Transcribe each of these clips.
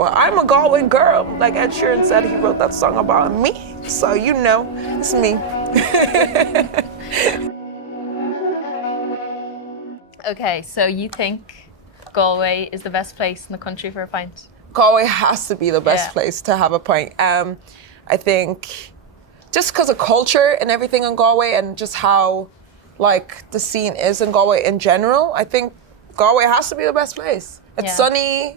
But I'm a Galway girl. Like Ed Sheeran said, he wrote that song about me. So you know, it's me. Okay, so you think Galway is the best place in the country for a pint? Galway has to be the best place to have a pint. I think just because of culture and everything in Galway and just how like the scene is in Galway in general, I think Galway has to be the best place. It's sunny,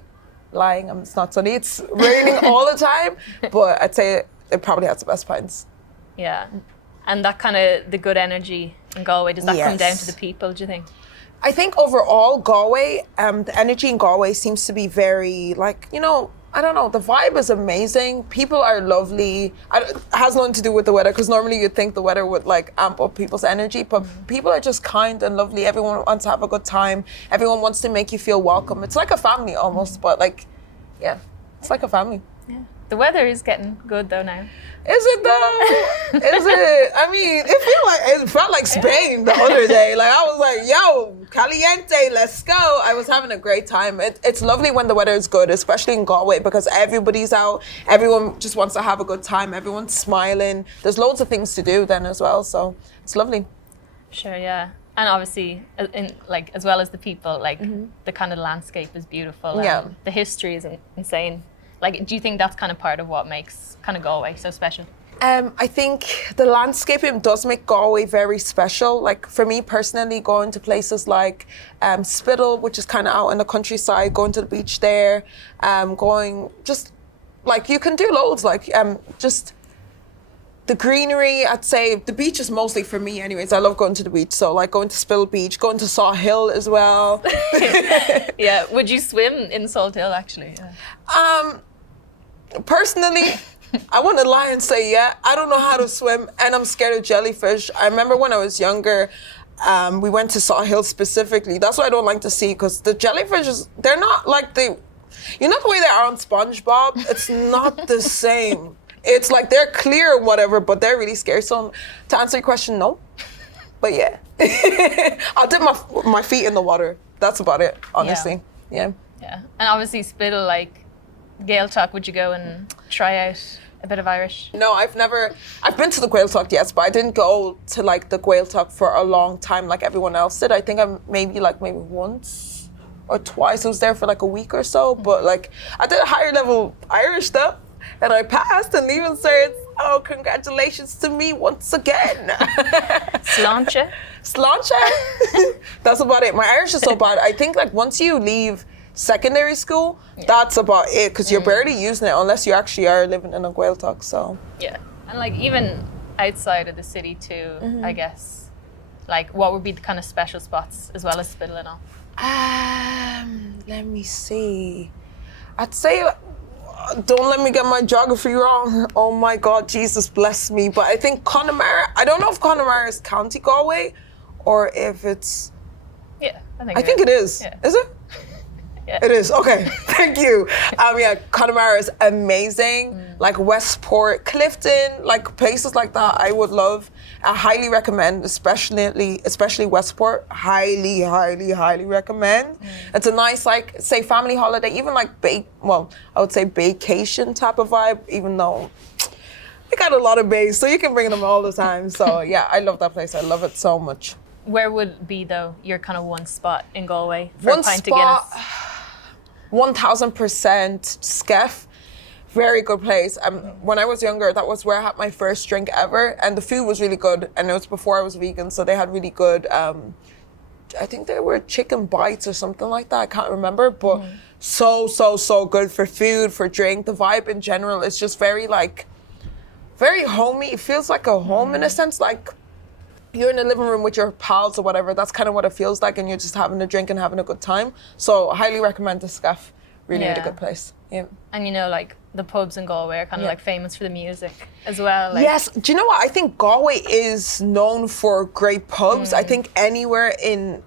it's not sunny, it's raining all the time, but I'd say it probably has the best pints. Yeah, and that kind of, the good energy in Galway, does that come down to the people, do you think? I think overall Galway, the energy in Galway seems to be very I don't know, the vibe is amazing. People are lovely. It has nothing to do with the weather, because normally you'd think the weather would amp up people's energy, but people are just kind and lovely. Everyone wants to have a good time. Everyone wants to make you feel welcome. It's like a family almost, but it's like a family. Yeah. The weather is getting good though now. Is it though? Is it? I mean, it felt like Spain the other day. Like I was like, yo, caliente, let's go. I was having a great time. It's lovely when the weather is good, especially in Galway, because everybody's out. Everyone just wants to have a good time. Everyone's smiling. There's loads of things to do then as well. So it's lovely. Sure, yeah. And obviously, as well as the people, the kind of landscape is beautiful. Yeah. The history is insane. Do you think that's kind of part of what makes kind of Galway so special? I think the landscaping does make Galway very special. Like for me personally, going to places like Spittle, which is kind of out in the countryside, going to the beach there, you can do loads, just the greenery. I'd say the beach is mostly for me anyways. I love going to the beach. So going to Spittle Beach, going to Saw Hill as well. Yeah, would you swim in Salt Hill actually? Yeah. Personally, I want to lie and say, yeah, I don't know how to swim and I'm scared of jellyfish. I remember when I was younger, we went to Saw Hill specifically. That's why I don't like to see, because the jellyfish, they're not like the way they are on SpongeBob. It's not the same. It's like they're clear or whatever, but they're really scary. So to answer your question, no. But yeah, I'll dip my feet in the water. That's about it, honestly. Yeah. Yeah, and obviously Spittle, Gaeltacht, would you go and try out a bit of Irish? No, I've been to the Gaeltacht, yes, but I didn't go to the Gaeltacht for a long time like everyone else did. I think I maybe once or twice. I was there for a week or so, but I did a higher level Irish stuff and I passed, and even said, oh, congratulations to me once again. Sláinte? Sláinte? That's about it. My Irish is so bad. I think once you leave secondary school, that's about it, because you're barely using it unless you actually are living in a Gaeltacht. So yeah, and even outside of the city too, I guess. What would be the kind of special spots as well as Spittle and all? Let me see. I'd say, don't let me get my geography wrong. Oh my God, Jesus bless me. But I think Connemara. I don't know if Connemara is County Galway, or if it's. Yeah, I think it is. Yeah. Is it? Yeah. It is, okay, thank you. Connemara is amazing, Westport, Clifton, places like that I would love. I highly recommend, especially Westport, highly, highly, highly recommend. It's a nice, say family holiday, even I would say vacation type of vibe, even though we got a lot of bays, so you can bring them all the time. So yeah, I love that place, I love it so much. Where would be though your kind of one spot in Galway for a pint of Guinness? 1000% Skeff. Very good place. When I was younger, that was where I had my first drink ever, and the food was really good, and it was before I was vegan, so they had really good, I think they were chicken bites or something like that, I can't remember, but so good for food, for drink. The vibe in general is just very very homey. It feels like a home in a sense, you're in a living room with your pals or whatever. That's kind of what it feels like, and you're just having a drink and having a good time. So I highly recommend the Skeff. Really good place. Yeah. And the pubs in Galway are kind of famous for the music as well. Yes. Do you know what? I think Galway is known for great pubs. I think anywhere in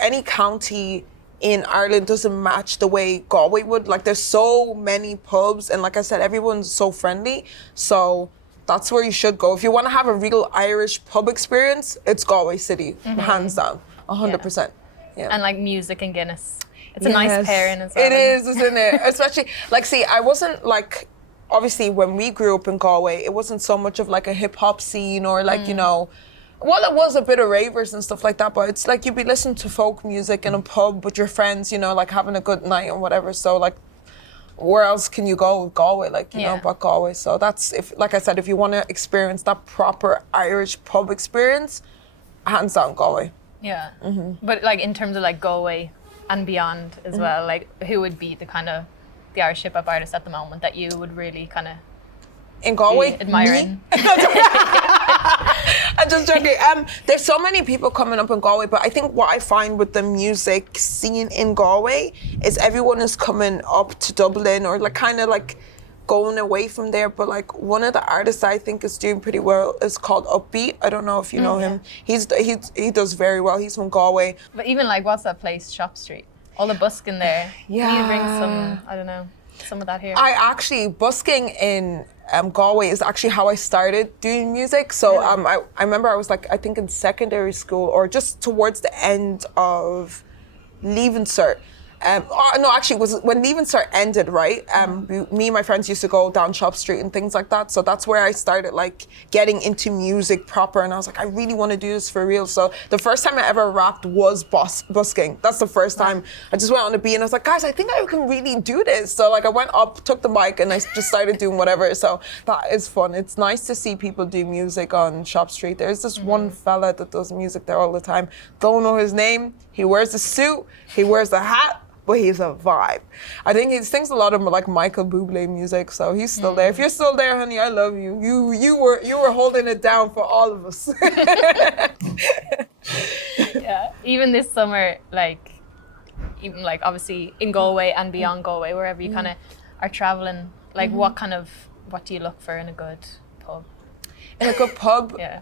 any county in Ireland doesn't match the way Galway would. There's so many pubs, and like I said, everyone's so friendly. So that's where you should go. If you want to have a real Irish pub experience, it's Galway City, hands down, 100%. Yeah. And music and Guinness. It's a nice pairing as well. It is, isn't it? Especially, like, see, I wasn't like, obviously when we grew up in Galway, it wasn't so much of like a hip hop scene or like, you know, well, it was a bit of ravers and stuff like that, but it's like you'd be listening to folk music in a pub with your friends, you know, like having a good night and whatever. So like, where else can you go with Galway, like, you know, but Galway. So that's, if, like I said, if you want to experience that proper Irish pub experience, hands down Galway. Yeah. But like in terms of like Galway and beyond as well, like who would be the kind of the Irish hip hop artist at the moment that you would really kind of in Galway, admiring? I'm just joking. There's so many people coming up in Galway, but I think what I find with the music scene in Galway is everyone is coming up to Dublin or like kind of like going away from there. But like one of the artists I think is doing pretty well is called Upbeat. I don't know if you know him. He does very well. He's from Galway. But even like, what's that place, Shop Street? All the busking there. Yeah. You bring some, I don't know, some of that here. I actually, busking in Galway is actually how I started doing music. So I remember I was like, I think in secondary school or just towards the end of Leaving Cert. No, actually, it was when Leaving Cert ended, right? Me and my friends used to go down Shop Street and things like that. So that's where I started like getting into music proper. And I was like, I really want to do this for real. So the first time I ever rapped was busking. That's the first time I just went on a beat and I was like, guys, I think I can really do this. So like I went up, took the mic and I just started doing whatever. So that is fun. It's nice to see people do music on Shop Street. There's this one fella that does music there all the time. Don't know his name. He wears a suit. He wears a hat. But he's a vibe. I think he sings a lot of like Michael Bublé music, so he's still there. If you're still there, honey, I love you. You were holding it down for all of us. Yeah, even this summer, like, even like obviously in Galway and beyond Galway, wherever you kind of are traveling, like what do you look for in a good pub? In a good pub? Yeah.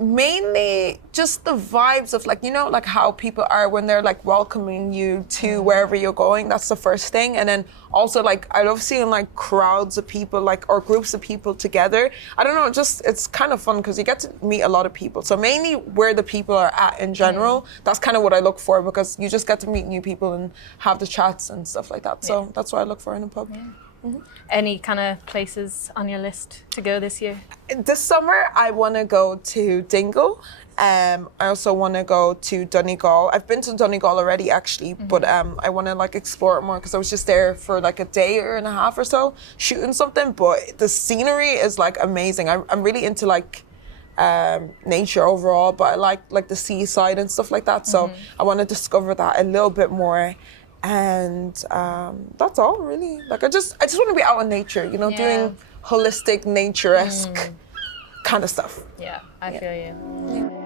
Mainly just the vibes of like, you know, like how people are when they're like welcoming you to wherever you're going. That's the first thing. And then also like, I love seeing like crowds of people like, or groups of people together. I don't know, just, it's kind of fun because you get to meet a lot of people. So mainly where the people are at in general, that's kind of what I look for because you just get to meet new people and have the chats and stuff like that. So that's what I look for in a pub. Yeah. Any kind of places on your list to go this year? This summer, I want to go to Dingle. I also want to go to Donegal. I've been to Donegal already, actually, but I want to like explore it more because I was just there for like a day and a half or so shooting something. But the scenery is like amazing. I'm really into like nature overall, but I like the seaside and stuff like that. So I want to discover that a little bit more. And that's all really. Like I just want to be out in nature, you know, doing holistic, nature-esque kind of stuff. Yeah, I feel you.